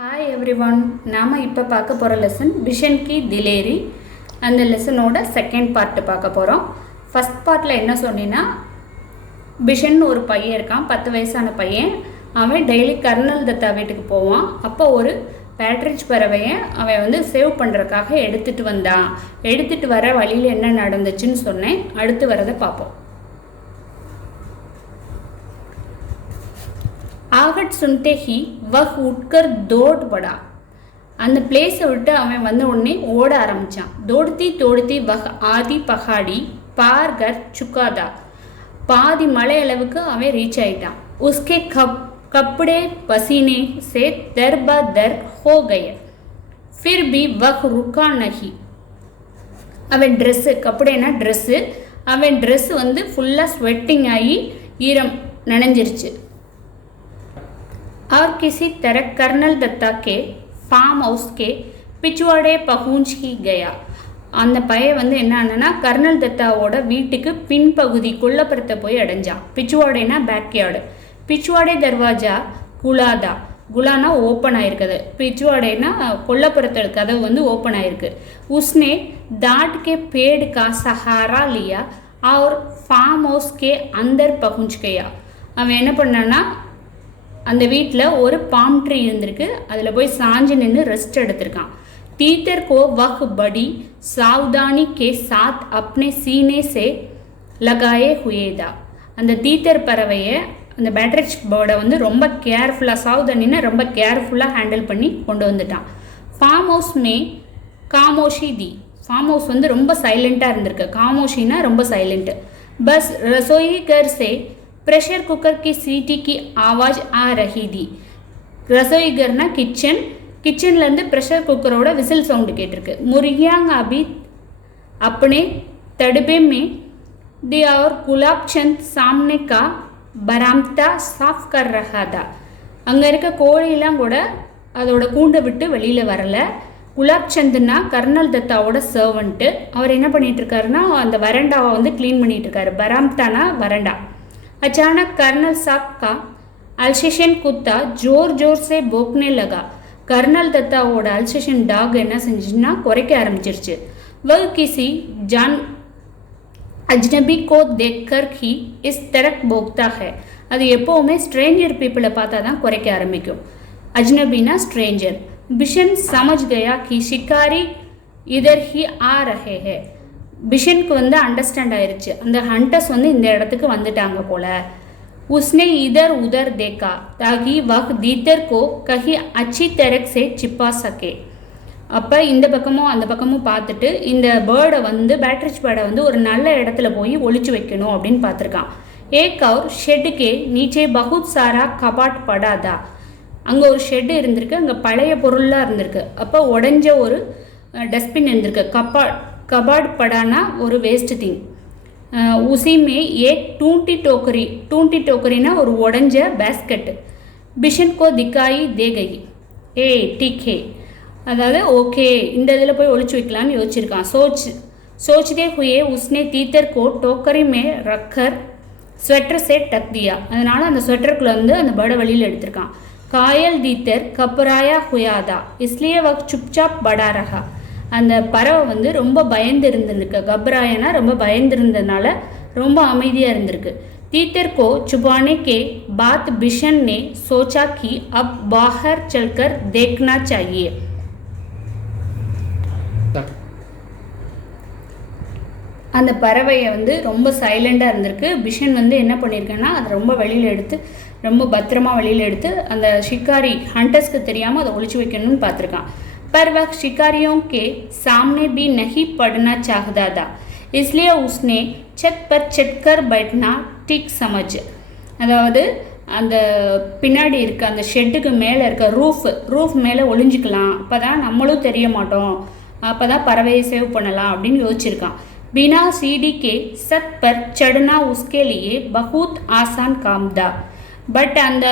Hi everyone, நாம் இப்போ பார்க்க போகிற லெசன் பிஷன் கி திலேரி. அந்த லெசனோட செகண்ட் பார்ட்டு பார்க்க போகிறோம். ஃபஸ்ட் பார்ட்டில் என்ன சொன்னீங்கன்னா, பிஷன் ஒரு பையன் இருக்கான், 10 வயசான பையன். அவன் டெய்லி கர்னல் தத்தா வீட்டுக்கு போவான். அப்போ ஒரு பேட்ரிச் பறவையை அவன் சேவ் பண்ணுறதுக்காக எடுத்துகிட்டு வந்தான். எடுத்துகிட்டு வர வழியில் என்ன நடந்துச்சுன்னு சொன்னேன். அடுத்து வரதை பார்ப்போம். आहट सुनते ही वह उठकर दौड़ पड़ा. அந்த பிளேஸை விட்டு அவன் உடனே ஓட ஆரம்பித்தான். தோடுத்தி वह आधी पहाड़ी पार कर चुका था. பாதி மலை அளவுக்கு அவன் ரீச் ஆயிட்டான். उसके कपड़े पसीने से दर हो गए. फिर भी वह रुका नहीं. அவன் ட்ரெஸ்ஸு, கப்படேனா ட்ரெஸ்ஸு, அவன் ட்ரெஸ்ஸு ஃபுல்லாக ஸ்வெட்டிங் ஆகி ஈரம் நனைஞ்சிருச்சு. और किसी तरह कर्नल दत्ता के फार्म हाउस के पिछवाड़े पहुँच ही गया. அந்த பையன் என்னன்னா கர்னல் தத்தாவோட வீட்டுக்கு பின்பகுதி கொல்லப்புறத்தை போய் அடைஞ்சான். பிச்சுவாடேனா பேக்யார்டு. பிச்சுவாடே தர்வாஜா குலாதா, குலானா ஓப்பன் ஆயிருக்குது, பிச்சுவாடேனா கொல்லப்புறத்தோட கதவு ஓப்பன் ஆயிருக்கு. உஸ்னே दाट के पेड़ का सहारा लिया और फार्म हाउस के अंदर पहुँच गया. அவன் என்ன பண்ணான்னா, அந்த வீட்டில் ஒரு பாம் ட்ரீ இருந்திருக்கு, அதில் போய் சாஞ்சு நின்று ரெஸ்ட் எடுத்திருக்கான். तीतर को वह बड़ी सावधानी के साथ अपने सीने से लगाए हुए था. அந்த தீத்தர் பறவையை, அந்த பேட்ரிச் பேர்டை ரொம்ப கேர்ஃபுல்லாக, சாவதானின்னா ரொம்ப கேர்ஃபுல்லாக ஹேண்டில் பண்ணி கொண்டு வந்துட்டான். ஃபார்ம் ஹவுஸ் மே காமோஷி தி. ஃபார்ம் ஹவுஸ் ரொம்ப சைலண்ட்டாக இருந்திருக்கு. காமோஷின்னா ரொம்ப சைலண்ட்டு. பஸ் रसोई घर से प्रेशर कुकर की सीटी की आवाज़ आ रही थी. रसोई घरना किचन, किचनலேருந்து ப்ரெஷர் குக்கரோட விசில் சவுண்டு கேட்டிருக்கு. मुर्गियाँ अभी अपने तड़बे में दी और गुलाब चंद सामने का बरामदा साफ कर रहा था. அங்கே இருக்க கோழியெல்லாம் கூட அதோட கூண்டை விட்டு வெளியில் வரலை. குலாப் சந்துன்னா கர்னல் தத்தாவோட சர்வெண்ட்டு. அவர் என்ன பண்ணிகிட்ருக்காருன்னா, அந்த வரண்டாவை க்ளீன் பண்ணிகிட்ருக்காரு. பராம்தானா வரண்டா. अचानक कर्नल साहब का अल्सेशन कुत्ता जोर जोर से भौंकने लगा. कर्नल दत्ताவோட अल्सेशन டாக் என்ன செஞ்சுன்னா குறைக்க ஆரம்பிச்சிருச்சு. वह किसी जान अजनबी को देखकर ही इस तरह भौंकता है. அது எப்போவுமே ஸ்ட்ரேஞ்சர் பீப்புளை பார்த்தா தான் குறைக்க ஆரம்பிக்கும். अजनबीना स्ट्रेंजर. बिशन समझ गया कि शिकारी इधर ही आ रहे हैं. பிஷனுக்கு அண்டர்ஸ்டாண்ட் ஆயிடுச்சு, அந்த ஹண்டர்ஸ் இந்த இடத்துக்கு வந்துட்டாங்க போல. உஸ்னே இதர் உதர் தேக்கா தாகி வஹ் தீத்தர் கோ கஹி அச்சி தரக் சே சிப்பா சக்கே. அப்போ இந்த பக்கமும் அந்த பக்கமும் பார்த்துட்டு இந்த பேர்டை பேட்ரிச் பேர்டை ஒரு நல்ல இடத்துல போய் ஒழிச்சு வைக்கணும் அப்படின்னு பார்த்துருக்கான். ஏக் அவர் ஷெட்டுக்கே நீச்சே பகுத் சாரா கபாட் படாதா. அங்கே ஒரு ஷெட்டு இருந்திருக்கு, அங்கே பழைய பொருளாக இருந்திருக்கு. அப்போ உடஞ்ச ஒரு டஸ்ட்பின் இருந்திருக்கு. कबाड़ पड़ाना और वेस्ट थिंग. उसी में एक टूंटी टोकरीना और ओडंज बास्केट बिशन को दिखाई दे गई. ए ठीक है, अदावदु ओके இந்த இதில் போய் ஒளிச்சு வைக்கலான்னு யோசிச்சிருக்கான். सोचते हुए उसने तीतर को टोकरी में रखकर स्वेटर से टक दिया. அதனால அந்த ஸ்வெட்டருக்குள்ள அந்த பேர்டை வெளியில் எடுத்திருக்கான். காயல் தீத்தர் கபராயா हुआ था इसलिए वह चुपचाप बड़ा रहा. அந்த பறவை ரொம்ப பயந்து இருந்திருக்கு. கப்ராயனா ரொம்ப பயந்துருந்ததுனால ரொம்ப அமைதியாக இருந்திருக்கு. तीतर को छुपाने के बाद बिशन ने सोचा कि अब बाहर चलकर देखना चाहिए. அந்த பறவையை ரொம்ப சைலண்டாக இருந்திருக்கு. பிஷன் என்ன பண்ணியிருக்கேன்னா, அதை ரொம்ப வெளியில் எடுத்து, ரொம்ப பத்திரமா வெளியில் எடுத்து அந்த ஷிக்காரி ஹண்டர்ஸ்க்கு தெரியாமல் அதை ஒழிச்சு வைக்கணும்னு பார்த்துருக்கான். पर वह शिकारियों के सामने भी नहीं पड़ना चाहता था, इसलिए उसने छत पर चढ़कर बैठना ठीक समझ. அதாவது அந்த பின்னாடி இருக்க அந்த ஷெட்டுக்கு மேலே இருக்க ரூஃப் மேலே ஒளிஞ்சிக்கலாம், அப்போ தான் நம்மளும் தெரிய மாட்டோம், அப்போ தான் பறவையை சேவ் பண்ணலாம் அப்படின்னு யோசிச்சிருக்கான். बिना सीढ़ी के छत पर चढ़ना उसके लिए बहुत आसान काम था. பட் அந்த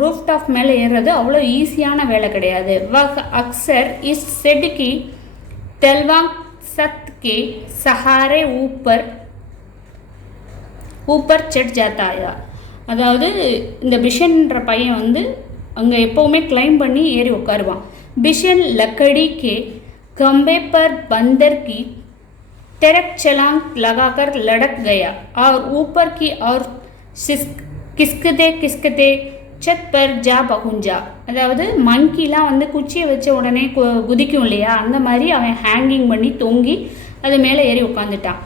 रूफ टॉप மேலே ஏறுறது அவ்வளோ ஈஸியான வேலை கிடையாது. वह अक्सर इस शेड की तलवांग छत के सहारे ऊपर चढ़ जाता है. அதாவது இந்த பிஷன்ற பையன் அங்கே எப்போவுமே கிளைம் பண்ணி ஏறி உட்காருவான். बिशन लकड़ी के खंबे पर बंदर की तरक छलांग लगाकर लड़क गया और ऊपर की और किसकते छत पर जा पहुंचा. அதாவது மங்கிலாம் வந்து குச்சியை வச்ச உடனே குதிக்கும் இல்லையா, அந்த மாதிரி அவன் ஹேங்கிங் பண்ணி தொங்கி அது மேலே ஏறி உட்காந்துட்டான்.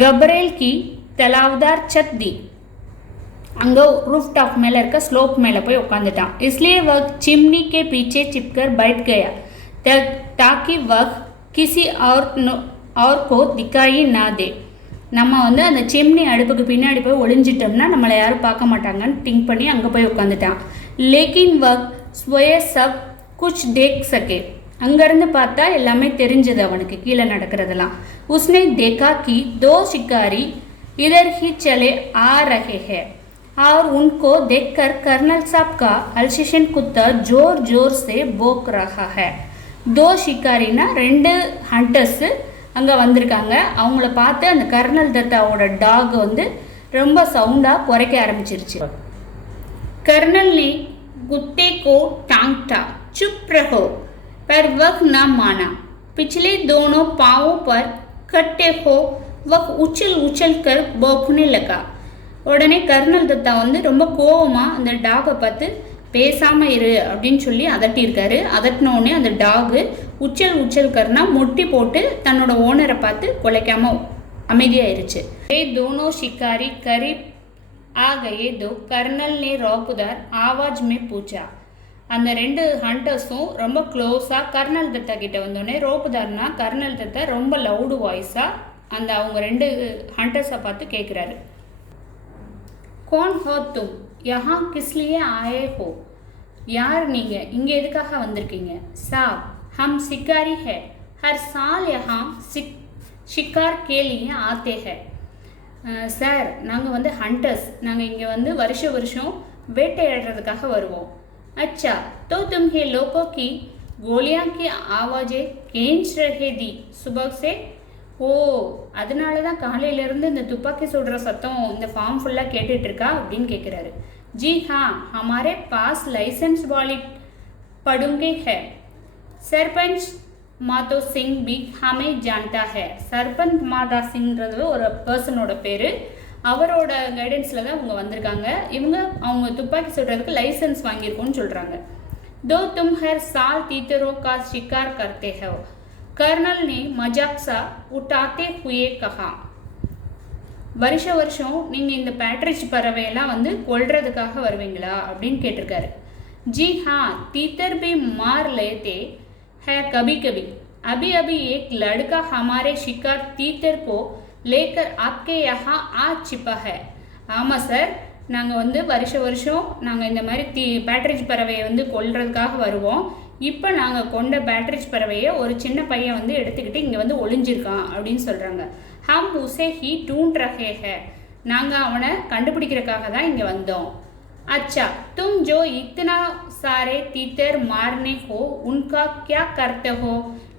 गबरेल की तलावदार छत दी. அங்கே रूफ टॉप மேலே இருக்க ஸ்லோப் மேலே போய் உட்காந்துட்டான். इसलिए वह चिमनी के पीछे चिपकर बैठ गया ताकि वह किसी और को दिखाई ना दे. நம்ம வந்து அந்த சிம்னி அடுப்புக்கு பின்னாடி போய் ஒளிஞ்சிட்டோம்னா நம்மளை யாரும் பார்க்க மாட்டாங்கன்னு திங்க் பண்ணி அங்கே போய் உட்காந்துட்டான். लेकिन वह स्वयं सब कुछ देख सके. அங்கேருந்து பார்த்தா எல்லாமே தெரிஞ்சது அவனுக்கு, கீழே நடக்கிறதெல்லாம். उसने देखा कि दो शिकारी इधर ही चले आ रहे हैं और उनको देखकर कर्नल साहब का अल्सेशन कुत्ता जोर जोर से भौंक रहा है. दो शिकारीना ரெண்டு ஹண்டர்ஸு அங்கே வந்திருக்காங்க. அவங்கள பார்த்து அந்த கர்னல் தத்தாவோட டாக் வந்து ரொம்ப சவுண்டாக குறைக்க ஆரம்பிச்சிருச்சு. कर्नल ने कुत्ते को टांगता. चुप रहो. पर वह न माना. पिछले दोनों पाँवों पर कट्टे हो वह उछल उछल कर भौंकने लगा. உடனே கர்னல் தத்தா வந்து ரொம்ப கோவமாக அந்த டாகை பார்த்து பேசாமல் இரு அப்படின்னு சொல்லி அதட்டியிருக்காரு. அதட்டினோடனே அந்த டாகு உச்சல் கர்னா மொட்டி போட்டு தன்னோட ஓனரை பார்த்து குலைக்காமல் அமைதியாயிருச்சு. दोनों शिकारी करीब आ गए तो कर्नल ने रौपुदार आवाज में पूछा. அந்த ரெண்டு ஹண்டர்ஸும் ரொம்ப க்ளோஸாக கர்னல் தத்தா கிட்ட வந்தோடனே ரோப்புதார்னா கர்னல் தத்தா ரொம்ப லவுடு வாய்ஸாக அந்த அவங்க ரெண்டு ஹண்டர்ஸை பார்த்து கேட்குறாரு. कौन हो तुम? यहाँ किस लिए आए हो? यार நீங்கள் இங்கே எதுக்காக வந்திருக்கீங்க? साहब हम शिकारी है. हर साल यहाँ शिकार के लिए आते हैं. சார் நாங்கள் வந்து ஹண்டர்ஸ், நாங்கள் இங்கே வந்து வருஷம் வேட்டையாடுறதுக்காக வருவோம். अच्छा तो तुम्हें लोगों की गोलियां की आवाज़ें खींच रही थी सुबह से. ஓ, அதனால தான் காலையிலேருந்து இந்த துப்பாக்கி சுடுற சத்தம் இந்த ஃபார்ம் ஃபுல்லாக கேட்டுட்ருக்கா அப்படின்னு கேட்குறாரு. जी हाँ, हमारे पास लाइसेंस वाली पड़ूंगे है. सरपंच मातो सिंह भी हमें जानता है. सरपंच माता सिंहன்றது ஒரு பர்சனோட பேர். அவரோட கைடன்ஸில் தான் இவங்க வந்திருக்காங்க. அவங்க துப்பாக்கி சுடுறதுக்கு லைசன்ஸ் வாங்கியிருக்கோன்னு சொல்கிறாங்க. दो तुम हर साल तीतरों का शिकार करते हो. कर्नल ने मजाक सा उठाते हुए कहा. வருஷம் நீங்கள் இந்த பேட்ரிச் பறவையெல்லாம் வந்து கொல்றதுக்காக வருவீங்களா அப்படின்னு கேட்டிருக்காரு. जी हाँ, तीतर भी मार लेते हैं कभी कभी. अभी अभी एक लड़का हमारे शिकार तीतर को लेकर आपके यहाँ आ छिपा है. ஆமாம் சார், நாங்கள் வந்து வருஷம் நாங்கள் இந்த மாதிரி பேட்ரிச் பறவையை வந்து கொல்றதுக்காக வருவோம். இப்போ நாங்கள் கொண்ட பேட்ரிச் பறவையை ஒரு சின்ன பையன் வந்து எடுத்துக்கிட்டு இங்கே வந்து ஒளிஞ்சிருக்கான் அப்படின்னு சொல்கிறாங்க. ஹம் உசே ஹி ढूंढ रहे हैं. நாங்கள் அவனை கண்டுபிடிக்கிறதுக்காக தான் இங்கே வந்தோம். अच्छा तुम जो इतना सारे तीतर मारने हो उनका क्या करते हो?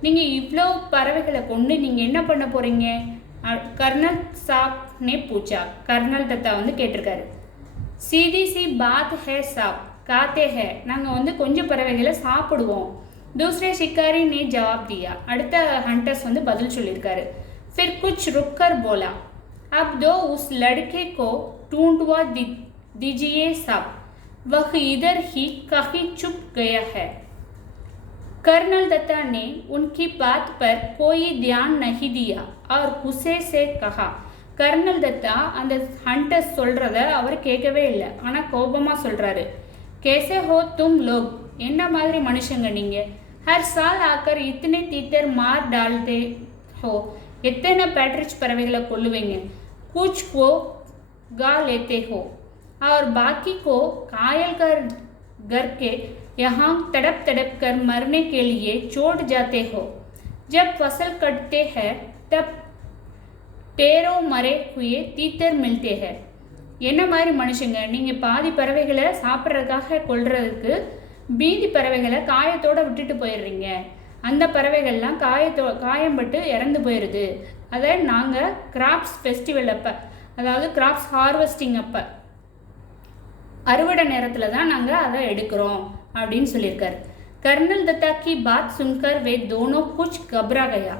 நீங்கள் இவ்வளோ பறவைகளை கொண்டு நீங்கள் என்ன பண்ண போகிறீங்க? கர்னல் சாப் ने पूछा. கர்னல் தத்தா வந்து கேட்டிருக்காரு. सीधी सी बात है साहब, காத்தே है. நாங்கள் வந்து கொஞ்சம் பறவைகளை சாப்பிடுவோம். दूसरे शिकारी ने जवाब दिया. அடுத்த ஹண்டர்ஸ் வந்து பதில் சொல்லியிருக்காரு. फिर कुछ रुक कर बोला. अब दो उस लड़के को ढूंढवा दीजिए साहब, वह इधर ही कहीं छुप गया है. कर्नल दत्ता ने उनकी बात पर कोई ध्यान नहीं दिया और गुस्से से कहा. கர்னல் தத்தா அந்த ஹண்டர்ஸ் சொல்கிறத அவர் கேட்கவே இல்லை, ஆனால் கோபமாக சொல்கிறாரு. कैसे हो तुम लोग? என்ன மாதிரி மனுஷங்க நீங்கள்? हर साल आकर इतने तीतर मार डालते हो. எத்தனை பேட்ரிச் பறவைகளை கொல்லுவீங்க? कुछ को गा लेते हो और बाकी को घायल कर के यहाँ तड़प कर मरने के लिए छोड़ जाते हो. जब फसल कटते हैं तब டேரோ மரே हुए तीतर मिलते हैं. என்ன மாதிரி மனுஷங்க நீங்கள்? பாதி பறவைகளை சாப்பிட்றதுக்காக கொல்றதுக்கு மீதி பறவைகளை காயத்தோடு விட்டுட்டு போயிடுறீங்க. அந்த பறவைகள்லாம் காயம்பட்டு இறந்து போயிடுது. அதை நாங்கள் கிராப்ஸ் ஃபெஸ்டிவல் அப்போ, அதாவது கிராப்ஸ் ஹார்வெஸ்டிங் அப்போ அறுவடை நேரத்தில் தான் நாங்கள் அதை எடுக்கிறோம் அப்படின்னு சொல்லியிருக்காரு. कर्नल दत्ता की बात सुनकर वे दोनों कुछ घबरा गया.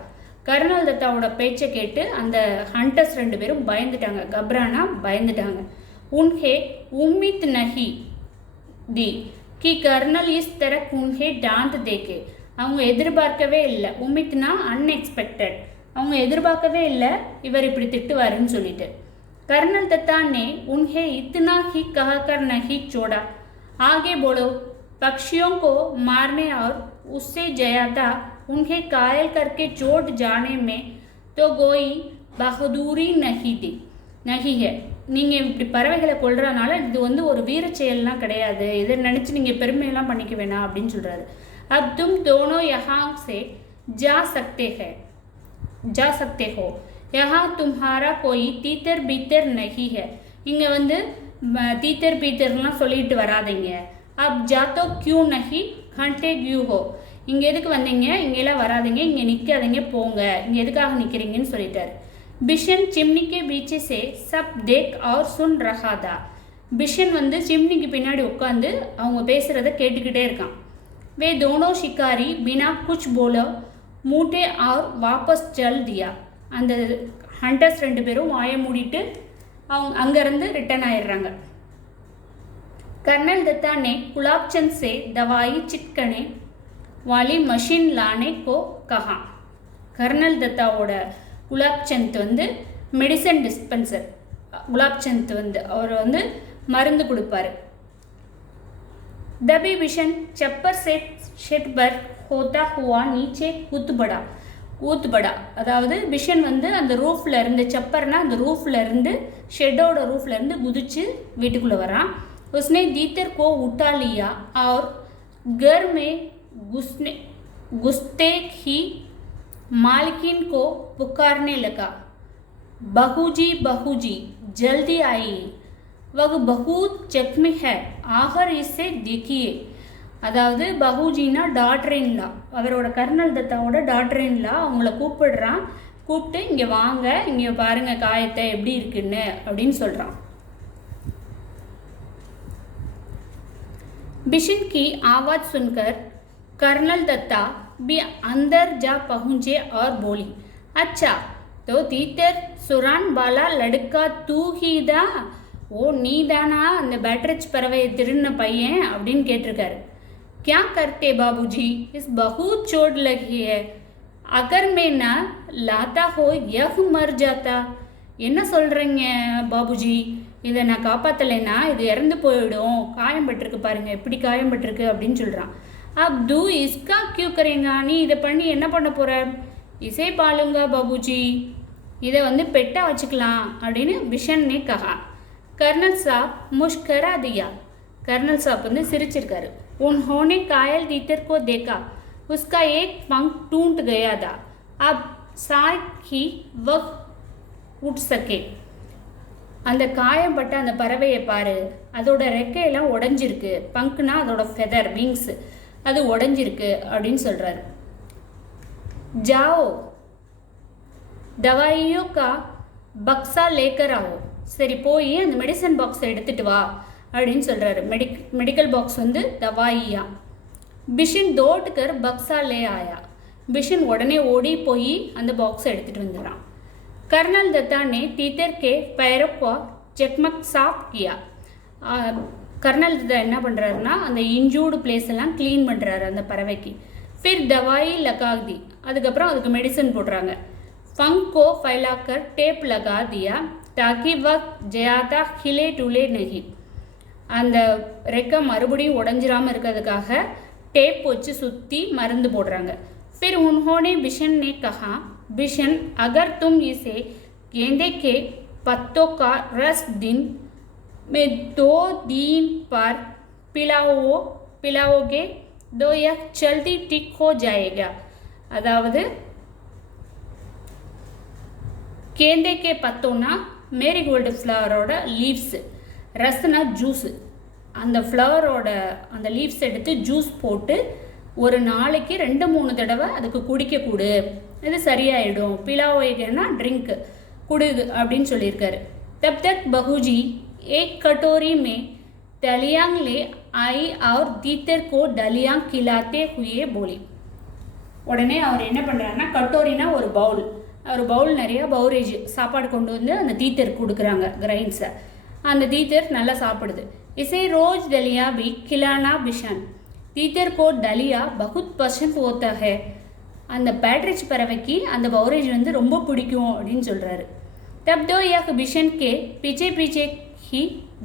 कर्नल दत्ताவோட பேச்சை கேட்டு அந்த ஹண்டர்ஸ் 2 பேரும் பயந்துட்டாங்க. கப்ரானா பயந்துட்டாங்க. उन्हें उम्मीद नहीं दी कि कर्नल इस तरह उन्हें डांट देके. அவங்க எதிர்பார்க்கவே இல்லை. உம்மித்னா அன்எக்ஸ்பெக்டட். அவங்க எதிர்பார்க்கவே இல்லை இவர் இப்படி திட்டுவாருன்னு சொல்லிட்டு. कर्नल दत्ता ने उन्हें इतना ही कहकर नहीं छोड़ा. आगे बोलो. पक्षियों को मारने और उससे ज्यादा उन्हें घायल करके चोट जाने में तो कोई बहादुरी नहीं है. நீங்கள் இப்படி பறவைகளை கொல்றதுனால இது வந்து ஒரு வீர செயல்லாம் கிடையாது. இதை நினச்சி நீங்கள் பெருமையெல்லாம் பண்ணிக்க வேணாம் அப்படின்னு சொல்கிறாரு. अब तुम दोनों यहाँ से जा सकते हो. यहाँ तुम्हारा कोई तीतर बीतर नहीं है. இங்கே வந்து தீத்தர் பீத்தர்லாம் சொல்லிட்டு வராதிங்க. अब जातो क्यों नहीं घंटे क्यों हो. இங்கே எதுக்கு வந்தீங்க, இங்கெல்லாம் வராதிங்க, இங்கே நிற்காதீங்க, போங்க, இங்கே எதுக்காக நிற்கிறீங்கன்னு சொல்லிட்டார். बिशन चिमनी के पीछे से सब देख और सुन रहा था. बिशन வந்து சிம்னிக்கு பின்னாடி உட்காந்து அவங்க பேசுகிறத கேட்டுக்கிட்டே இருக்கான். वे दोनों शिकारी बिना कुछ बोले मूटे और वापस चल दिया. அந்த ஹண்டர்ஸ் 2 பேரும் வாயை மூடிட்டு அவங்க அங்கேருந்து ரிட்டர்ன் ஆயிடுறாங்க. कर्नल दत्ता ने गुलाबचंद से दवाई चिटकने वाली मशीन लाने को कहा. कर्नल दत्ताவோட குலாப்சந்த் வந்து மெடிசன் டிஸ்பென்சர். குலாப்சந்த் வந்து அவர் வந்து மருந்து கொடுப்பாரு. दबी बिशन चप्पर से शेड पर होता हुआ नीचे कूद पड़ा. அதாவது பிஷன் வந்து அந்த ரூஃபில் இருந்து, சப்பர்னா அந்த ரூஃபில் இருந்து, ஷெட்டோட ரூஃபில் இருந்து குதிச்சு வீட்டுக்குள்ளே வரான். उसने दीतर को उठा लिया और घर में घुसते ही मालकिन को पुकारने लगा. बहूजी जल्दी आई, वह बहुत जख्मी है, आखिर इसे देखिए. அதாவது பஹூஜினா டாக்டர் இன்லா, அவரோட கர்னல் தத்தாவோட டாக்டர் இன்லா அவங்கள கூப்பிடுறான். கூப்பிட்டு இங்கே வாங்க, இங்கே பாருங்கள் காயத்தை எப்படி இருக்குன்னு அப்படின்னு சொல்கிறான். बिशन की आवाज़ सुनकर कर्नल दत्ता भी अंदर जा पहुँचे और बोली, अच्छा तो तीतर सुरान वाला लड़का तू ही था. ஓ நீ தானா அந்த பேட்ரிச் பறவையை திருடின பையன் அப்படின்னு கேட்டிருக்காரு. क्या करते बाबूजी, इस बहुत चोट लगी है, अगर मैं ना लाता हो यह मर जाता. என்ன சொல்கிறீங்க பாபுஜி, இதை நான் காப்பாற்றலைன்னா இது இறந்து போயிடும், காயம்பட்டிருக்கு பாருங்கள் எப்படி காயம்பட்டிருக்கு அப்படின்னு சொல்கிறான். அப் தூ இஸ்கா கியூ கரேங்கா, நீ இதை பண்ணி என்ன பண்ண போகிற. இசை பாலுங்க பாபுஜி, இதை வந்து பெட்டாக வச்சுக்கலாம் அப்படின்னு பிஷன்னே கஹா. கர்னல் சாப் முஷ்கரா தியா. கர்னல் சாப் வந்து சிரிச்சிருக்காரு. उन्होंने कायल तीतर को देखा, उसका एक पंख टूट गया था, अब शायद ही वह उठ सके. அந்த காயம்பட்ட அந்த பறவையை பாரு, அதோட ரெக்கையெல்லாம் உடஞ்சிருக்கு. பங்க்னா அதோட ஃபெதர், விங்ஸ், அது உடஞ்சிருக்கு அப்படின்னு சொல்கிறாரு. जाओ दवाइयों का बक्सा लेकर आओ. சரி போய் அந்த மெடிசன் பாக்ஸை எடுத்துகிட்டு வா அப்படின்னு சொல்கிறாரு. மெடிக்கல் பாக்ஸ் வந்து தவாயியா. பிஷன் தோட்கர் பக்ஸா லே ஆயா. பிஷன் உடனே ஓடி போய் அந்த பாக்ஸை எடுத்துகிட்டு வந்துடுறான். कर्नल दत्ता ने तीतर के पैरों को चकमक साफ किया. கர்னல் தத்தா என்ன பண்ணுறாருன்னா அந்த இன்ஜூர்டு பிளேஸ் எல்லாம் க்ளீன் பண்ணுறாரு அந்த பறவைக்கு. फिर दवाई लगा दी. அதுக்கப்புறம் அதுக்கு மெடிசன் போடுறாங்க. फंक को फैलाकर टेप लगा दिया ताकि वह ज़्यादा हिले डुले नहीं. அந்த ரெக்கை மறுபடியும் உடஞ்சிராமல் இருக்கிறதுக்காக டேப் வச்சு சுற்றி மருந்து போடுறாங்க. फिर उन्होंने बिशन ने कहा, बिशन अगर तुम इसे गेंदे के पत्तों का रस दिन में 2 दिन पर पिलाओगे तो यह जल्दी ठीक हो जाएगा. அதாவது கேந்தே கே பத்தோன்னா மேரிகோல்டு ஃப்ளவரோட லீவ்ஸு, ரஸ்னா ஜூஸு. அந்த ஃப்ளவரோட அந்த லீவ்ஸ் எடுத்து ஜூஸ் போட்டு ஒரு நாளைக்கு 2-3 தடவை அதுக்கு குடிக்கக்கூடு, இது சரியாயிடும். பிலாவோய்கன்னா ட்ரிங்க்கு குடு அப்படின்னு சொல்லியிருக்காரு. तब तक बहूजी एक कटोरी में डलियांग ले आई और तीतर को डलियांग खिलाते हुए बोली. உடனே அவர் என்ன பண்ணுறாருன்னா கட்டோரினா ஒரு பவுல் நிறையா பவுரேஜ் சாப்பாடு கொண்டு வந்து அந்த தீத்தர் கொடுக்குறாங்க கிரைன்ஸை. அந்த தீத்தர் நல்லா சாப்பிடுது. இசை ரோஜ் டலியா பி கிலானா பிஷன் தீத்தர் கோ டலியா பகுத் பசந்த் ஹோத்தா ஹை. அந்த பேட்ரிச் பறவைக்கு அந்த பவுரேஜ் வந்து ரொம்ப பிடிக்கும் அப்படின்னு சொல்கிறாரு. தப் தோ யக் பிஷன் கே பீச்சே பீச்சே ஹி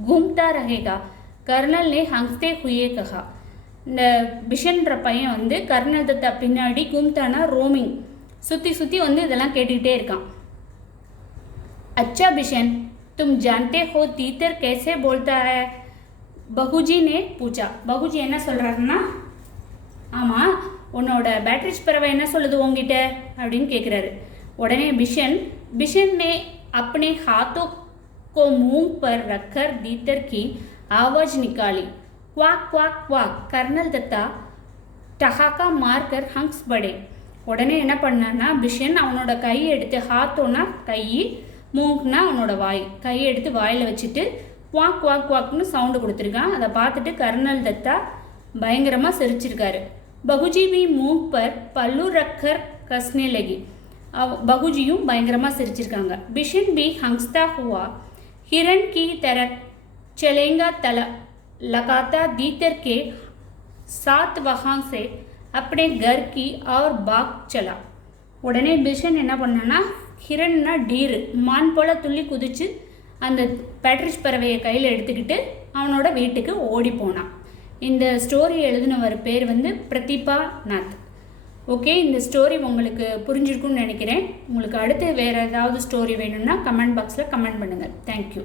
घूमता रहेगा कर्नल ने हंसते हुए कहा. இந்த பிஷன்ற பையன் வந்து கர்னல் தத்தா பின்னாடி கும்தானா ரோமிங் சுற்றி வந்து இதெல்லாம் கேட்டுக்கிட்டே இருக்கான். अच्छा बिशन तुम जानते हो तीतर कैसे बोलता है பகுஜி ने पूछा. பகுஜி என்ன சொல்கிறாருன்னா, ஆமாம் உன்னோட பேட்ரிச் பறவை என்ன சொல்லுது உங்ககிட்ட அப்படின்னு கேட்குறாரு. உடனே பிஷன் ने अपने हाथों को मुंह पर रखकर तीतर की आवाज़ निकाली. Quack quack quack. Colonel Dutta टहाका मारकर हंस पड़े. உடனே என்ன பண்ணான்னா பிஷன் அவனோட கையை எடுத்து ஹாத்தோனா கை, மூங்க்னா அவனோட வாய், கையை எடுத்து வாயில் வச்சுட்டு குவாக் குவாக் குவாக்னு சவுண்டு கொடுத்துருக்கான். அதை பார்த்துட்டு கர்னல் தத்தா பயங்கரமாக சிரிச்சிருக்காரு. பகுஜி பி மூங் பர் பல்லு ரக்கர் கஸ்னே லகி. பகுஜியும் பயங்கரமாக சிரிச்சிருக்காங்க. பிஷன் பி ஹங்ஸ்தா ஹுவா हिरण की तरह चलेगा तला लगाता दीतर के साथ वहाँ से अपने घर की और बाग चला. உடனே பிஷன் என்ன பண்ணான்னா ஹிரன்னா டீரு மான் போல் துள்ளி குதிச்சு அந்த பேட்ரிச் பறவையை கையில் எடுத்துக்கிட்டு அவனோட வீட்டுக்கு ஓடி போனான். இந்த ஸ்டோரி எழுதினவர் பேர் வந்து பிரதீபா நாத். ஓகே, இந்த ஸ்டோரி உங்களுக்கு புரிஞ்சிருக்குன்னு நினைக்கிறேன். உங்களுக்கு அடுத்து வேறு ஏதாவது ஸ்டோரி வேணும்னா கமெண்ட் பாக்ஸில் கமெண்ட் பண்ணுங்கள். தேங்க்யூ.